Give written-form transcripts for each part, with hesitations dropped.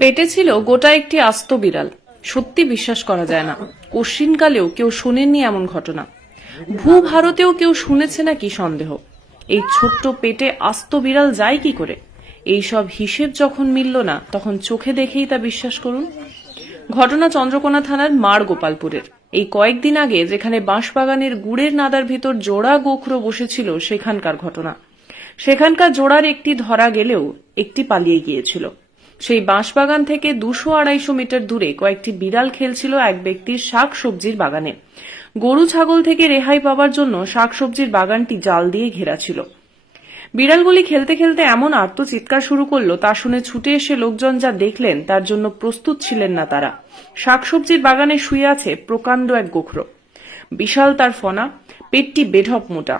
পেটে ছিল গোটা একটি আস্ত বিড়াল। সত্যি বিশ্বাস করা যায় না, কশিনকালেও কেউ শোনেননি এমন ঘটনা। ভারতেও কেউ শুনেছে নাকি সন্দেহ। এই ছোট্ট পেটে আস্ত বিড়াল যায় কি করে? এইসব হিসেব যখন মিলল না, তখন চোখে দেখেই তা বিশ্বাস করুন। ঘটনা চন্দ্রকোনা থানার মাড় গোপালপুরের। এই কয়েকদিন আগে যেখানে বাঁশবাগানের গুড়ের নাদার ভিতর জোড়া গোখরো বসেছিল, সেখানকার ঘটনা। সেখানকার জোড়ার একটি ধরা গেলেও একটি পালিয়ে গিয়েছিল। সেই বাঁশবাগান থেকে 200-250 মিটার দূরে কয়েকটি বিড়াল খেলছিল এক ব্যক্তির শাক সবজির বাগানে। গরু ছাগল থেকে রেহাই পাওয়ার জন্য শাক সবজির বাগানটি জাল দিয়ে ঘেরা ছিল। বিড়ালগুলি খেলতে খেলতে এমন আর্তচিৎকার শুরু করলো, তা শুনে ছুটে এসে লোকজন যা দেখলেন তার জন্য প্রস্তুত ছিলেন না তারা। শাকসবজির বাগানে শুয়ে আছে প্রকাণ্ড এক গোখরো। বিশাল তার ফনা, পেটটি বেঢপ মোটা,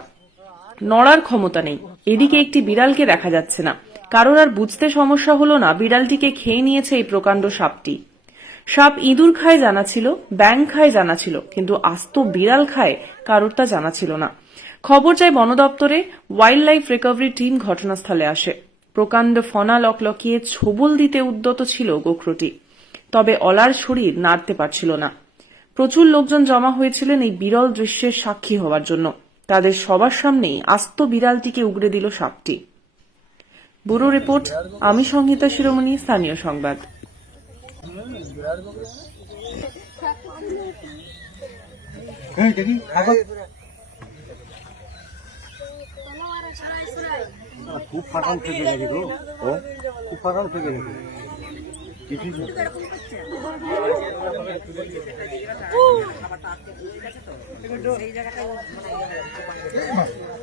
নড়ার ক্ষমতা নেই। এদিকে একটি বিড়ালকে দেখা যাচ্ছে না। কারোর আর বুঝতে সমস্যা হলো না বিড়ালটিকে খেয়ে নিয়েছে এই প্রকাণ্ড সাপটি। সাপ ইঁদুর খায় জানা ছিল, ব্যাঙ খায় জানা ছিল, কিন্তু আস্ত বিড়াল খায় কারোর তা জানা ছিল না। খবর যায় বন দপ্তরে। ওয়াইল্ড লাইফ রিকভারি টিম ঘটনাস্থলে আসে। প্রকাণ্ড ফনা লকলকিয়ে ছোবল দিতে উদ্যত ছিল গোখরোটি, তবে অলার শরীর নাড়তে পারছিল না। প্রচুর লোকজন জমা হয়েছিলেন এই বিরল দৃশ্যের সাক্ষী হওয়ার জন্য। তাদের সবার সামনেই আস্ত বিড়ালটিকে উগড়ে দিল সাপটি। ব্যুরো রিপোর্ট, আমি সংহিতা শিরোমণি, স্থানীয় সংবাদ। খুব ফাটান থেকে গেছে গো, খুব ফাটান থেকে গেছে।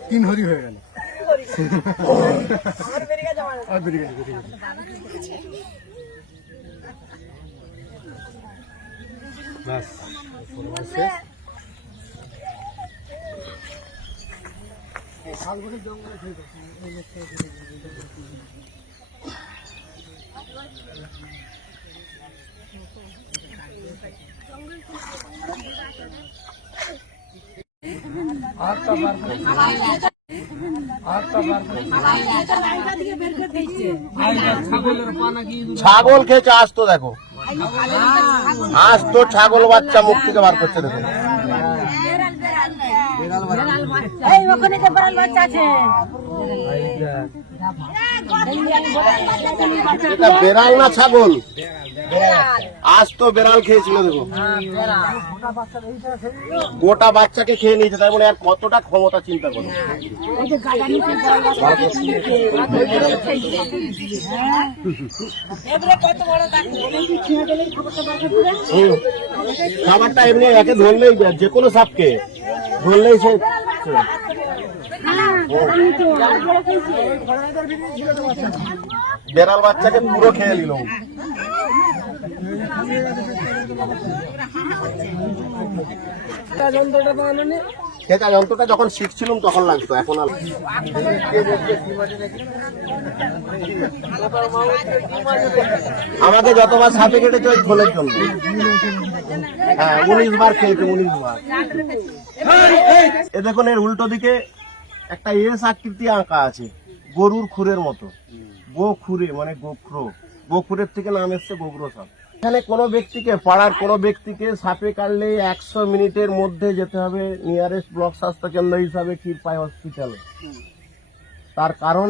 তিন হরি হয়ে গেল। ছাগল খেয়েছে, আজ তো দেখো, আজ তো ছাগল বাচ্চা মুখ থেকে বার করছে, দেখো। এটা বেড়াল না ছাগল, আজ তো বেড়াল খেয়েছিল, দেখো গোটা বাচ্চাকে খেয়ে নিয়েছে। তাই বলে আর কতটা ক্ষমতা চিন্তা করো। খাবারটা এমনি একে ধরলেই, যে কোনো সাপকে ধরলেই সে বেড়াল বাচ্চাকে পুরো খেয়ে নিল। খেতা যন্ত্রটা যখন শিখছিলাম তখন লাগতো, এখন আর আমাকে যতবার সাপে কেটেছে ওই খোলের জন্য। হ্যাঁ, 19 বার খেয়েছে, 19 বার। এ দেখুন, এর উল্টো দিকে একটা এস আকৃতি আঁকা আছে, গরুর খুরের মতো। গোখুরে মানে গোখরো, গোখুরের থেকে নাম এসছে গোখরো সাপ। এখানে কোনো ব্যক্তিকে, পাড়ার কোনো ব্যক্তিকে সাপে কাটলে 100 মিনিটের মধ্যে যেতে হবে নিয়ারেস্ট ব্লক স্বাস্থ্য কেন্দ্র হিসাবে ক্ষীরপাই হসপিটালে। তার কারণ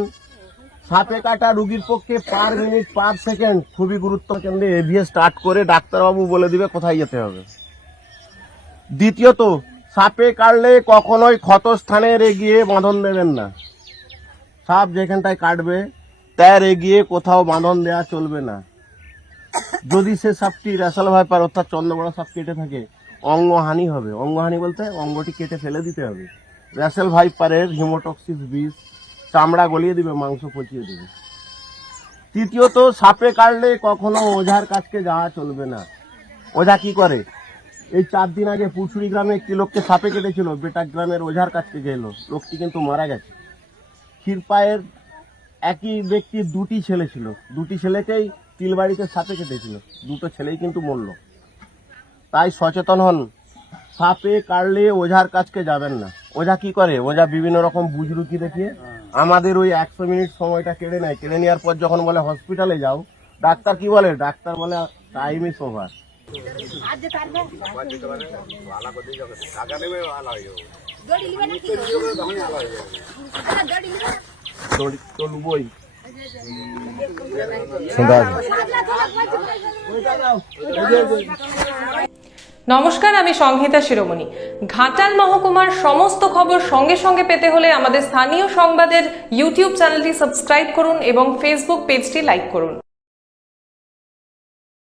সাপে কাটা রুগীর পক্ষে পার মিনিট পার সেকেন্ড খুবই গুরুত্বপূর্ণ। কেন্দ্রে এভিএ স্টার্ট করে ডাক্তারবাবু বলে দিবে কোথায় যেতে হবে। দ্বিতীয়ত, সাপে কাটলে কখনোই ক্ষতস্থানের এগিয়ে বাঁধন দেবেন না। সাপ যেখানটায় কাটবে তার এগিয়ে কোথাও বাঁধন দেওয়া চলবে না। যদি সে সাপটি রেশাল ভাইপার অর্থাৎ চন্দ্রবড়া সাপ কেটে থাকে, অঙ্গহানি হবে। অঙ্গহানি বলতে অঙ্গটি কেটে ফেলে দিতে হবে। রেশাল ভাইপারের হিমোটক্সিস বিষ চামড়া গলিয়ে দিবে, মাংস পচিয়ে দিবে। তৃতীয়ত, সাপে কাটলে কখনো ওঝার কাছকে যাওয়া চলবে না। ওঝা কি করে? এই 4 দিন আগে পুরসুরি গ্রামে একটি লোককে সাপে কেটেছিল, বেটা গ্রামের ওঝার কাছকে গেল, লোকটি কিন্তু মারা গেছে। ক্ষীরপায়ের একই ব্যক্তির 2টি ছেলে ছিল, 2টি ছেলেকেই তিলবাড়িতে সাপে কেটেছিল, 2টো ছেলেই কিন্তু মরল। তাই সচেতন হন, সাপে কাটলে ওঝার কাছকে যাবেন না। ওঝা কি করে, ওঝা বিভিন্ন রকম বুজরুকি দেখিয়ে আমাদের ওই 100 মিনিট সময়টা কেড়ে নেয়। কেড়ে নেওয়ার পর যখন বলে হসপিটালে যাও, ডাক্তার কি বলে, ডাক্তার বলে টাইম ইজ ওভার। বই নমস্কার, আমি সংহিতা শিরোমণি। ঘাটাল মহকুমার সমস্ত খবর সঙ্গে সঙ্গে পেতে হলে আমাদের স্থানীয় সংবাদের ইউটিউব চ্যানেলটি সাবস্ক্রাইব করুন এবং ফেসবুক পেজটি লাইক করুন।